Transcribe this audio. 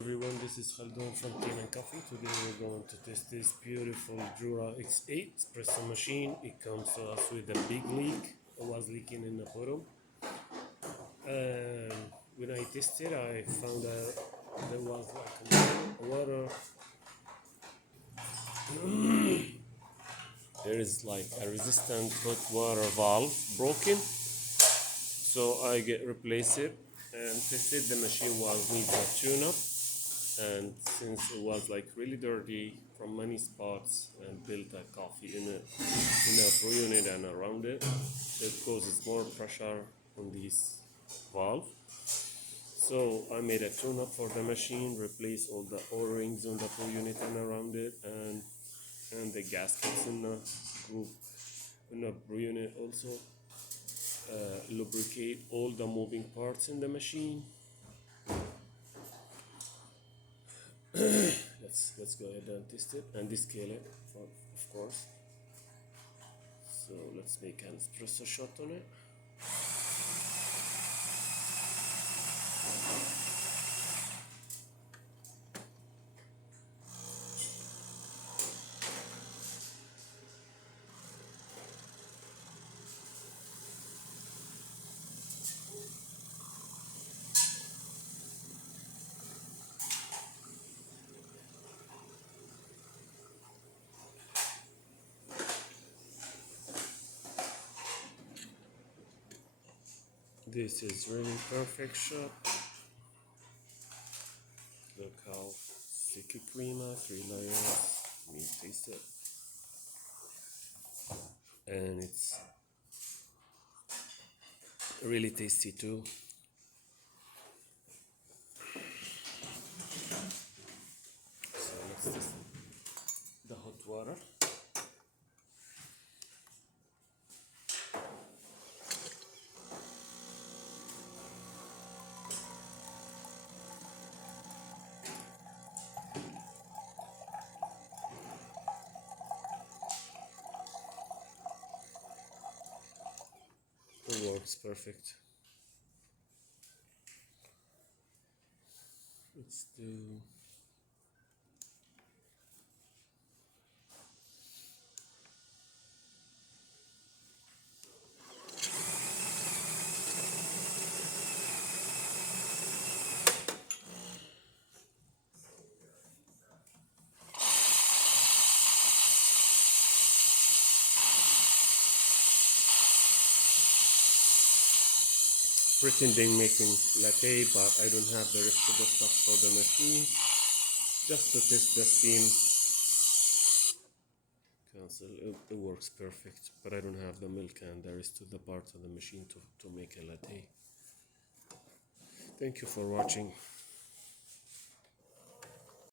Everyone, this is Khaldun from Kanen Coffee. Today we're going to test this beautiful Jura X8 espresso machine. It comes to us with a big leak. It was leaking in the bottom. And when I tested, I found out there was like a water. There is like a resistant hot water valve broken. So I replaced it and tested the machine was needs a tune-up. And since it was like really dirty from many spots and built a coffee in a pro unit and around it, it causes more pressure on this valve. So I made a tune-up for the machine, replace all the O-rings on the pro unit and around it, and the gaskets in the group in the pro unit also. Lubricate all the moving parts in the machine. Let's go ahead and test it and descale it, of course. So let's make an espresso shot on it. This is really perfect shot. Look how sticky creamy, 3 layers. Let me taste it. And it's really tasty too. So let's test the hot water. It works perfect. Let's do pretending making latte, but I don't have the rest of the stuff for the machine. Just to test the steam. Cancel. It works perfect, but I don't have the milk and the rest of the parts of the machine to make a latte. Thank you for watching.